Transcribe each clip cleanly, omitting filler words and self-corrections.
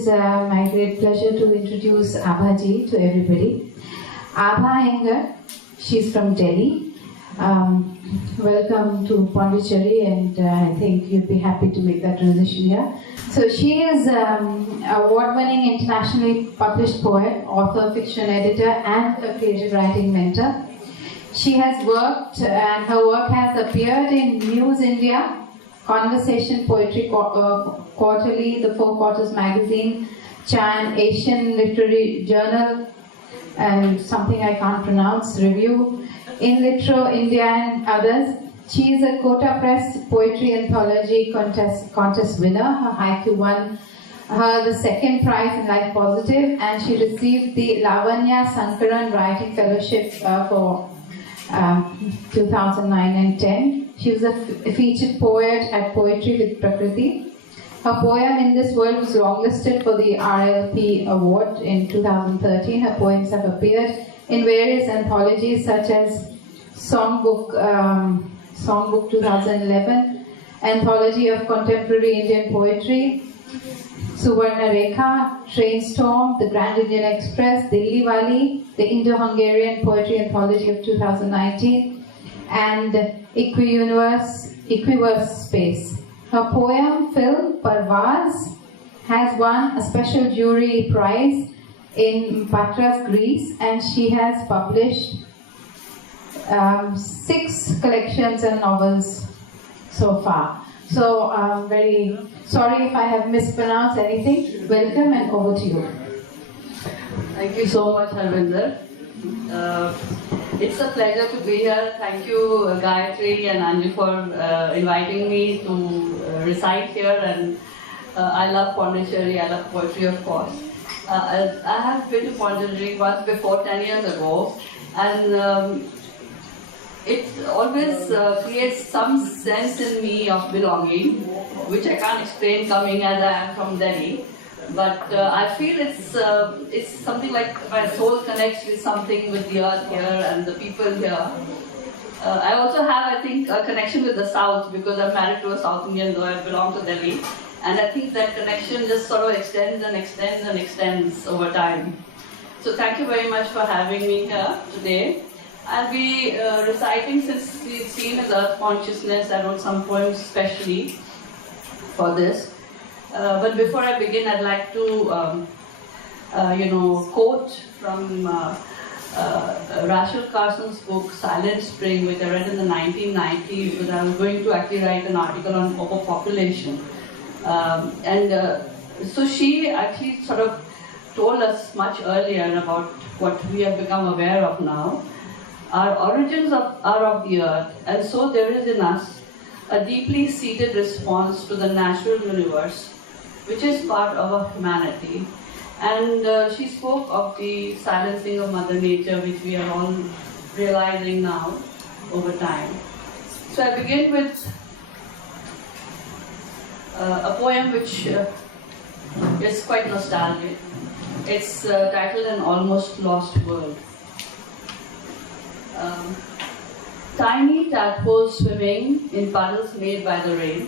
is my great pleasure to introduce Abha ji to everybody. Abha Iyengar, she's from Delhi. Welcome to Pondicherry, and I think you'd be happy to make that transition here. So she is award-winning internationally published poet, author, fiction editor, and a creative writing mentor. She has worked, and her work has appeared in News India, Conversation Poetry Quarterly, The Four Quarters Magazine, Chan, Asian Literary Journal, and something I can't pronounce, Review, In Litro India, and others. She is a Kota Press Poetry Anthology contest winner. Her haiku won her the second prize in Life Positive, and she received the Lavanya Sankaran Writing Fellowship for 2009 and 10. She was a featured poet at Poetry with Prakriti. Her poem In This World was longlisted for the RLP Award in 2013. Her poems have appeared in various anthologies such as Songbook 2011, Anthology of Contemporary Indian Poetry, Suvarna Rekha, Trainstorm, The Grand Indian Express, Dilli Wali, the Indo-Hungarian Poetry Anthology of 2019, and Equiverse Space. Her poem, film, Parvaz, has won a special jury prize in Patras, Greece, and she has published 6 collections and novels so far. So I'm very sorry if I have mispronounced anything. Welcome, and over to you. Thank you so much, Harvinder. It's a pleasure to be here. Thank you, Gayatri and Anju, for inviting me to recite here. And I love Pondicherry, I love poetry, of course. I have been to Pondicherry once before, 10 years ago, and it always creates some sense in me of belonging, which I can't explain coming as I am from Delhi. But I feel it's something like my soul connects with something, with the earth here and the people here. I also have, I think, a connection with the South because I'm married to a South Indian, though I belong to Delhi. And I think that connection just sort of extends and extends and extends over time. So thank you very much for having me here today. I'll be reciting, since the theme is Earth Consciousness. I wrote some poems specially for this. But before I begin, I'd like to, quote from Rachel Carson's book, Silent Spring, which I read in the 1990s, because I was going to actually write an article on overpopulation. So she actually sort of told us much earlier about what we have become aware of now. Our origins are of the earth, and so there is in us a deeply seated response to the natural universe, which is part of our humanity. And she spoke of the silencing of Mother Nature, which we are all realizing now over time. So I begin with a poem which is quite nostalgic. It's titled An Almost Lost World. Tiny tadpoles swimming in puddles made by the rain,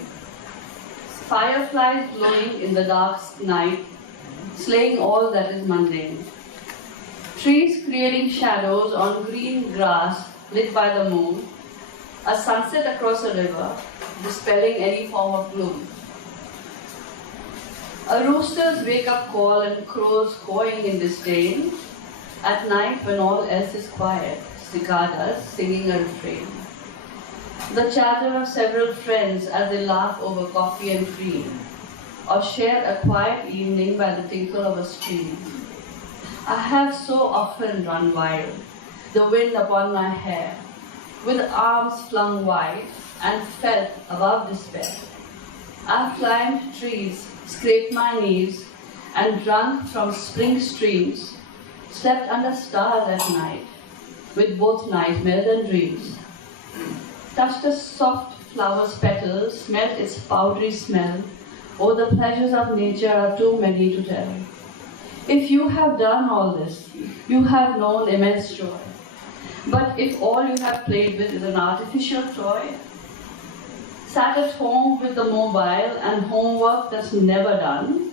fireflies glowing in the dark night, slaying all that is mundane, trees creating shadows on green grass lit by the moon, a sunset across a river, dispelling any form of gloom, a rooster's wake-up call and crows cawing in disdain, at night when all else is quiet, cicadas singing a refrain. The chatter of several friends as they laugh over coffee and cream, or share a quiet evening by the tinkle of a stream. I have so often run wild, the wind upon my hair, with arms flung wide, and felt above despair. I've climbed trees, scraped my knees, and drunk from spring streams, slept under stars at night, with both nightmares and dreams. Touched a soft flower's petals, smelt its powdery smell. Oh, the pleasures of nature are too many to tell. If you have done all this, you have known immense joy. But if all you have played with is an artificial toy, sat at home with the mobile and homework that's never done,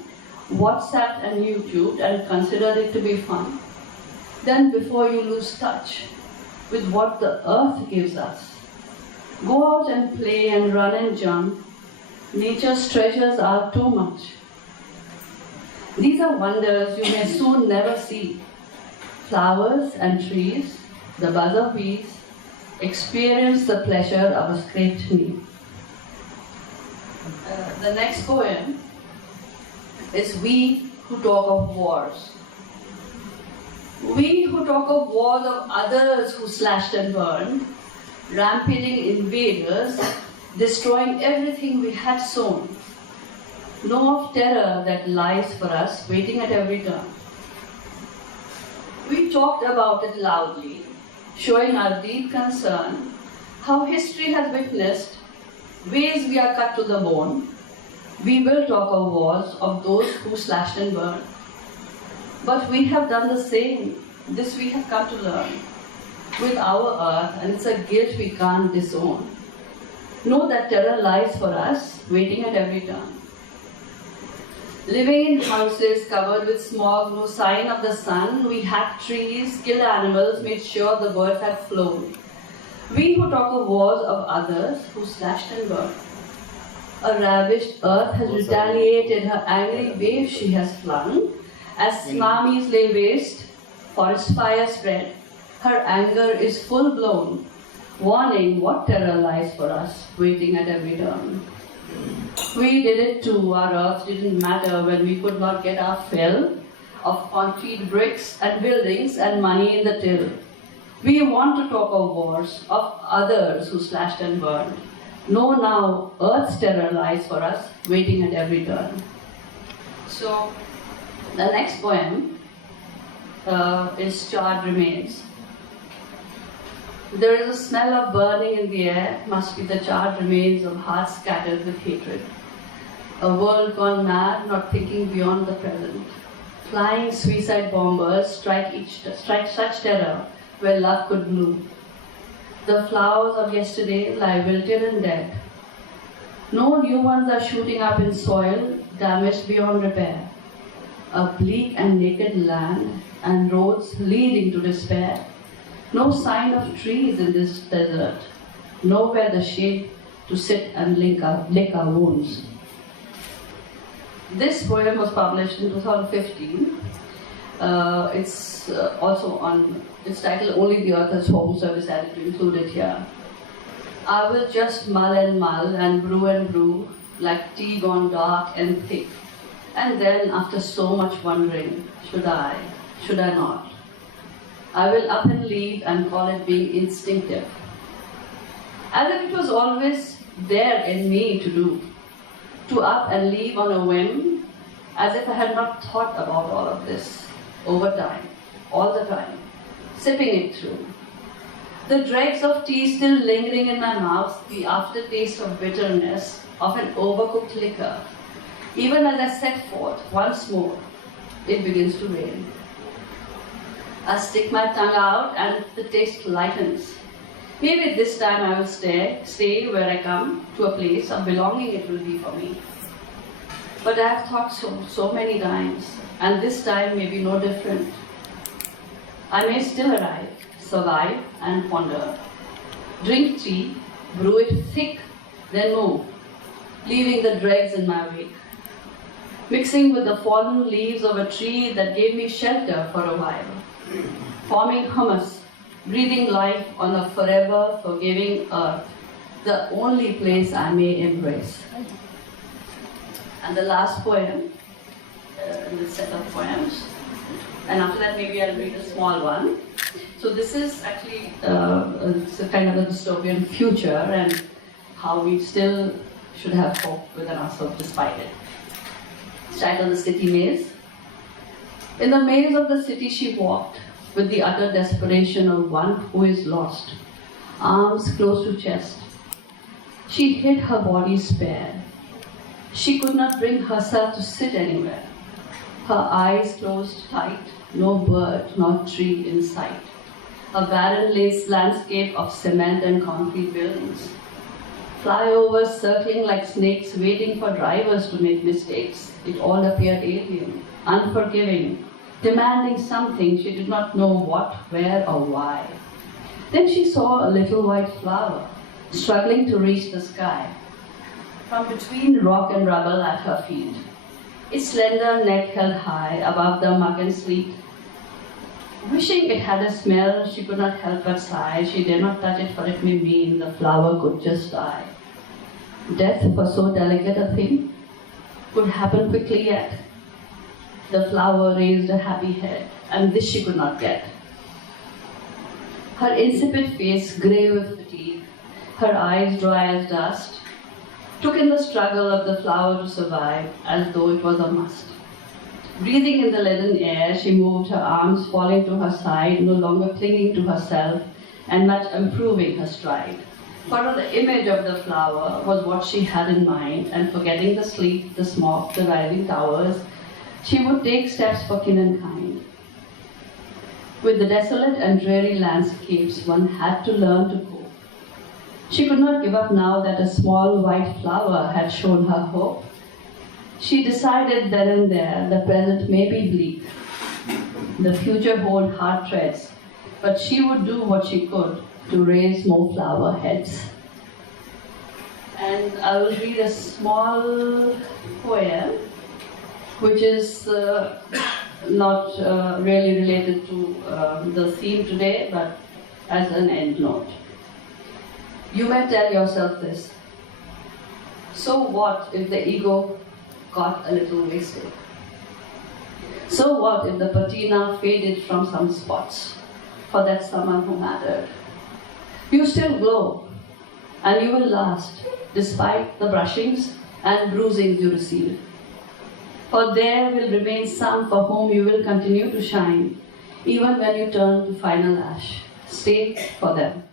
WhatsApped and YouTubed and considered it to be fun, then before you lose touch with what the earth gives us, go out and play and run and jump. Nature's treasures are too much. These are wonders you may soon never see. Flowers and trees, the buzz of bees, experience the pleasure of a scraped knee. The next poem is We Who Talk of Wars. We who talk of wars of others who slashed and burned, rampaging invaders, destroying everything we had sown, know of terror that lies for us, waiting at every turn. We talked about it loudly, showing our deep concern, how history has witnessed ways we are cut to the bone. We will talk of wars of those who slashed and burned. But we have done the same. This we have come to learn with our earth, and it's a guilt we can't disown. Know that terror lies for us, waiting at every turn. Living in houses covered with smog, no sign of the sun, we hacked trees, killed animals, made sure the birds had flown. We who talk of wars of others who slashed and burned. A ravished earth has retaliated her angry wave she has flung. As tsunamis lay waste, forest fire spread, her anger is full blown, warning what terror lies for us, waiting at every turn. We did it too, our earth didn't matter when we could not get our fill of concrete bricks and buildings and money in the till. We want to talk of wars, of others who slashed and burned. Know now, earth's terror lies for us, waiting at every turn. So, the next poem is Charred Remains. There is a smell of burning in the air, must be the charred remains of hearts scattered with hatred. A world gone mad, not thinking beyond the present. Flying suicide bombers strike such terror where love could bloom. The flowers of yesterday lie wilted and dead. No new ones are shooting up in soil, damaged beyond repair. A bleak and naked land and roads leading to despair. No sign of trees in this desert, nowhere the shade to sit and lick our wounds. This poem was published in 2015. It's also on, it's titled Only the Earth Has Home, so I decided to include it here. I will just mull and brew, like tea gone dark and thick. And then, after so much wondering, should I not? I will up and leave and call it being instinctive. As if it was always there in me to do. To up and leave on a whim, as if I had not thought about all of this over time, all the time, sipping it through. The dregs of tea still lingering in my mouth, the aftertaste of bitterness of an overcooked liquor. Even as I set forth once more, it begins to rain. I stick my tongue out and the taste lightens. Maybe this time I will stay where I come, to a place of belonging it will be for me. But I have thought so many times, and this time may be no different. I may still arrive, survive and ponder. Drink tea, brew it thick, then move, leaving the dregs in my wake. Mixing with the fallen leaves of a tree that gave me shelter for a while. Forming humus, breathing life on a forever forgiving earth, the only place I may embrace. And the last poem in this set of poems, and after that maybe I'll read a small one. So this is actually it's a kind of a dystopian future and how we still should have hope within ourselves despite it. It's titled The City Maze. In the maze of the city she walked, with the utter desperation of one who is lost, arms close to chest. She hid her body spared. She could not bring herself to sit anywhere. Her eyes closed tight, no bird nor tree in sight. A barren landscape of cement and concrete buildings. Flyovers circling like snakes, waiting for drivers to make mistakes. It all appeared alien, unforgiving, demanding something she did not know what, where, or why. Then she saw a little white flower, struggling to reach the sky, from between rock and rubble at her feet. Its slender neck held high above the mug and sleet. Wishing it had a smell, she could not help but sigh. She dare not touch it, for it may mean the flower could just die. Death for so delicate a thing could happen quickly yet. The flower raised a happy head, and this she could not get. Her insipid face grey with fatigue, her eyes dry as dust, took in the struggle of the flower to survive as though it was a must. Breathing in the leaden air, she moved her arms falling to her side, no longer clinging to herself and much improving her stride. For the image of the flower was what she had in mind, and forgetting the sleep, the smoke, the rising towers, she would take steps for kin and kind. With the desolate and dreary landscapes, one had to learn to cope. She could not give up now that a small white flower had shown her hope. She decided then and there the present may be bleak, the future hold hard treads, but she would do what she could to raise more flower heads. And I will read a small poem, which is not really related to the theme today, but as an end note. You may tell yourself this: so what if the ego got a little wasted? So what if the patina faded from some spots for that someone who mattered? You still glow, and you will last despite the brushings and bruisings you receive. For there will remain some for whom you will continue to shine, even when you turn to final ash. Stay for them.